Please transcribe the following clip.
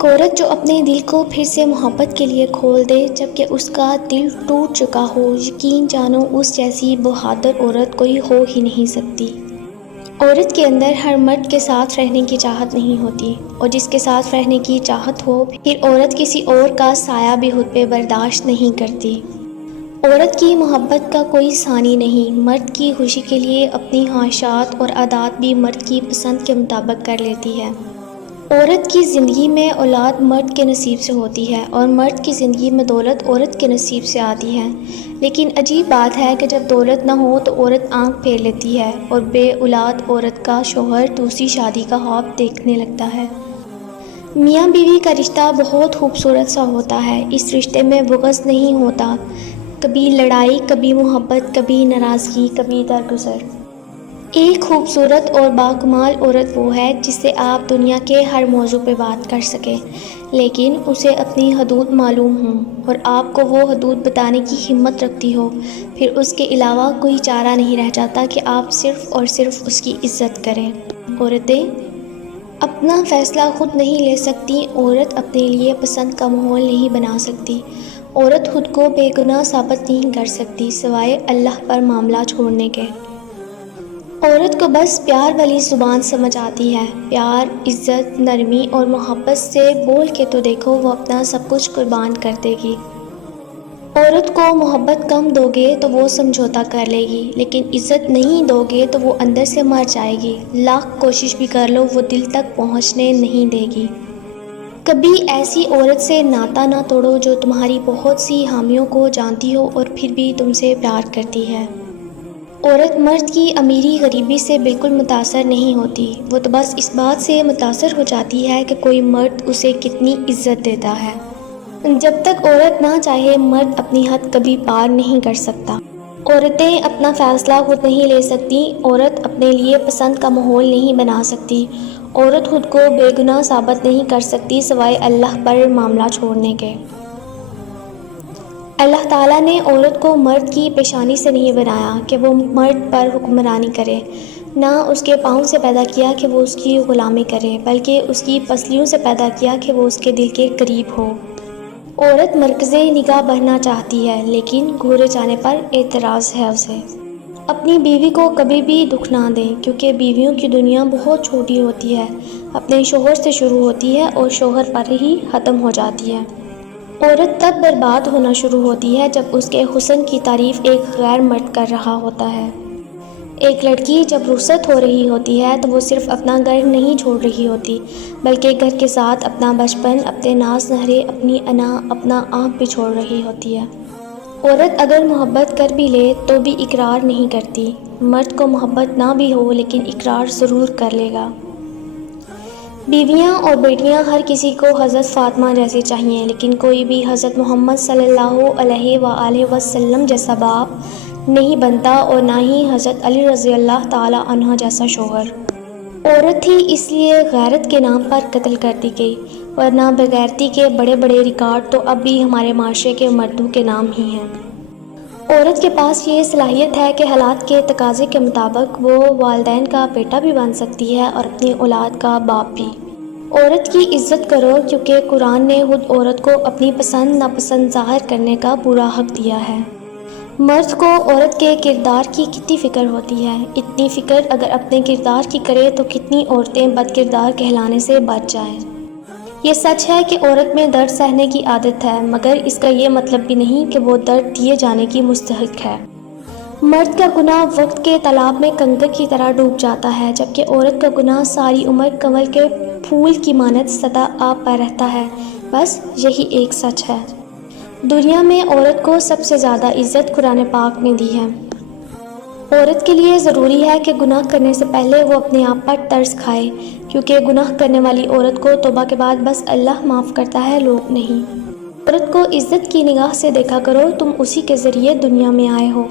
ایک عورت جو اپنے دل کو پھر سے محبت کے لیے کھول دے جبکہ اس کا دل ٹوٹ چکا ہو، یقین جانو اس جیسی بہادر عورت کوئی ہو ہی نہیں سکتی۔ عورت کے اندر ہر مرد کے ساتھ رہنے کی چاہت نہیں ہوتی، اور جس کے ساتھ رہنے کی چاہت ہو پھر عورت کسی اور کا سایہ بھی خود پہ برداشت نہیں کرتی۔ عورت کی محبت کا کوئی ثانی نہیں، مرد کی خوشی کے لیے اپنی خواہشات اور عادات بھی مرد کی پسند کے مطابق کر لیتی ہے۔ عورت کی زندگی میں اولاد مرد کے نصیب سے ہوتی ہے اور مرد کی زندگی میں دولت عورت کے نصیب سے آتی ہے، لیکن عجیب بات ہے کہ جب دولت نہ ہو تو عورت آنکھ پھیر لیتی ہے اور بے اولاد عورت کا شوہر دوسری شادی کا خواب دیکھنے لگتا ہے۔ میاں بیوی کا رشتہ بہت خوبصورت سا ہوتا ہے، اس رشتے میں بغض نہیں ہوتا، کبھی لڑائی، کبھی محبت، کبھی ناراضگی، کبھی درگزر۔ ایک خوبصورت اور باکمال عورت وہ ہے جس سے آپ دنیا کے ہر موضوع پہ بات کر سکیں، لیکن اسے اپنی حدود معلوم ہوں اور آپ کو وہ حدود بتانے کی ہمت رکھتی ہو، پھر اس کے علاوہ کوئی چارہ نہیں رہ جاتا کہ آپ صرف اور صرف اس کی عزت کریں۔ عورتیں اپنا فیصلہ خود نہیں لے سکتی، عورت اپنے لیے پسند کا ماحول نہیں بنا سکتی، عورت خود کو بے گناہ ثابت نہیں کر سکتی سوائے اللہ پر معاملہ چھوڑنے کے۔ عورت کو بس پیار والی زبان سمجھ آتی ہے، پیار، عزت، نرمی اور محبت سے بول کے تو دیکھو، وہ اپنا سب کچھ قربان کر دے گی۔ عورت کو محبت کم دو گے تو وہ سمجھوتا کر لے گی، لیکن عزت نہیں دو گے تو وہ اندر سے مر جائے گی، لاکھ کوشش بھی کر لو وہ دل تک پہنچنے نہیں دے گی۔ کبھی ایسی عورت سے ناتا نہ توڑو جو تمہاری بہت سی خامیوں کو جانتی ہو اور پھر بھی تم سے پیار کرتی ہے۔ عورت مرد کی امیری غریبی سے بالکل متاثر نہیں ہوتی، وہ تو بس اس بات سے متاثر ہو جاتی ہے کہ کوئی مرد اسے کتنی عزت دیتا ہے۔ جب تک عورت نہ چاہے مرد اپنی حد کبھی پار نہیں کر سکتا۔ عورتیں اپنا فیصلہ خود نہیں لے سکتی، عورت اپنے لیے پسند کا ماحول نہیں بنا سکتی، عورت خود کو بے گناہ ثابت نہیں کر سکتی سوائے اللہ پر معاملہ چھوڑنے کے۔ اللہ تعالیٰ نے عورت کو مرد کی پیشانی سے نہیں بنایا کہ وہ مرد پر حکمرانی کرے، نہ اس کے پاؤں سے پیدا کیا کہ وہ اس کی غلامی کرے، بلکہ اس کی پسلیوں سے پیدا کیا کہ وہ اس کے دل کے قریب ہو۔ عورت مرکز نگاہ بننا چاہتی ہے، لیکن گھورے جانے پر اعتراض ہے اسے۔ اپنی بیوی کو کبھی بھی دکھ نہ دیں، کیونکہ بیویوں کی دنیا بہت چھوٹی ہوتی ہے، اپنے شوہر سے شروع ہوتی ہے اور شوہر پر ہی ختم ہو جاتی ہے۔ عورت تب برباد ہونا شروع ہوتی ہے جب اس کے حسن کی تعریف ایک غیر مرد کر رہا ہوتا ہے۔ ایک لڑکی جب رخصت ہو رہی ہوتی ہے تو وہ صرف اپنا گھر نہیں چھوڑ رہی ہوتی، بلکہ گھر کے ساتھ اپنا بچپن، اپنے ناز نخرے، اپنی انا، اپنا آپ بھی چھوڑ رہی ہوتی ہے۔ عورت اگر محبت کر بھی لے تو بھی اقرار نہیں کرتی، مرد کو محبت نہ بھی ہو لیکن اقرار ضرور کر لے گا۔ بیویاں اور بیٹیاں ہر کسی کو حضرت فاطمہ جیسی چاہیے، لیکن کوئی بھی حضرت محمد صلی اللہ علیہ وآلہ وسلم جیسا باپ نہیں بنتا اور نہ ہی حضرت علی رضی اللہ تعالیٰ عنہ جیسا شوہر۔ عورت ہی اس لیے غیرت کے نام پر قتل کر دی گئی، ورنہ بغیرتی کے بڑے بڑے ریکارڈ تو اب بھی ہمارے معاشرے کے مردوں کے نام ہی ہیں۔ عورت کے پاس یہ صلاحیت ہے کہ حالات کے تقاضے کے مطابق وہ والدین کا بیٹا بھی بن سکتی ہے اور اپنی اولاد کا باپ بھی۔ عورت کی عزت کرو، کیونکہ قرآن نے خود عورت کو اپنی پسند ناپسند ظاہر کرنے کا پورا حق دیا ہے۔ مرد کو عورت کے کردار کی کتنی فکر ہوتی ہے، اتنی فکر اگر اپنے کردار کی کرے تو کتنی عورتیں بد کردار کہلانے سے بچ جائیں۔ یہ سچ ہے کہ عورت میں درد سہنے کی عادت ہے، مگر اس کا یہ مطلب بھی نہیں کہ وہ درد دیے جانے کی مستحق ہے۔ مرد کا گناہ وقت کے تالاب میں کنکر کی طرح ڈوب جاتا ہے، جبکہ عورت کا گناہ ساری عمر کنول کے پھول کی مانند سدا آب پر رہتا ہے۔ بس یہی ایک سچ ہے۔ دنیا میں عورت کو سب سے زیادہ عزت قرآن پاک نے دی ہے۔ عورت کے لیے ضروری ہے کہ گناہ کرنے سے پہلے وہ اپنے آپ پر ترس کھائے، کیونکہ گناہ کرنے والی عورت کو توبہ کے بعد بس اللہ معاف کرتا ہے، لوگ نہیں۔ عورت کو عزت کی نگاہ سے دیکھا کرو، تم اسی کے ذریعے دنیا میں آئے ہو۔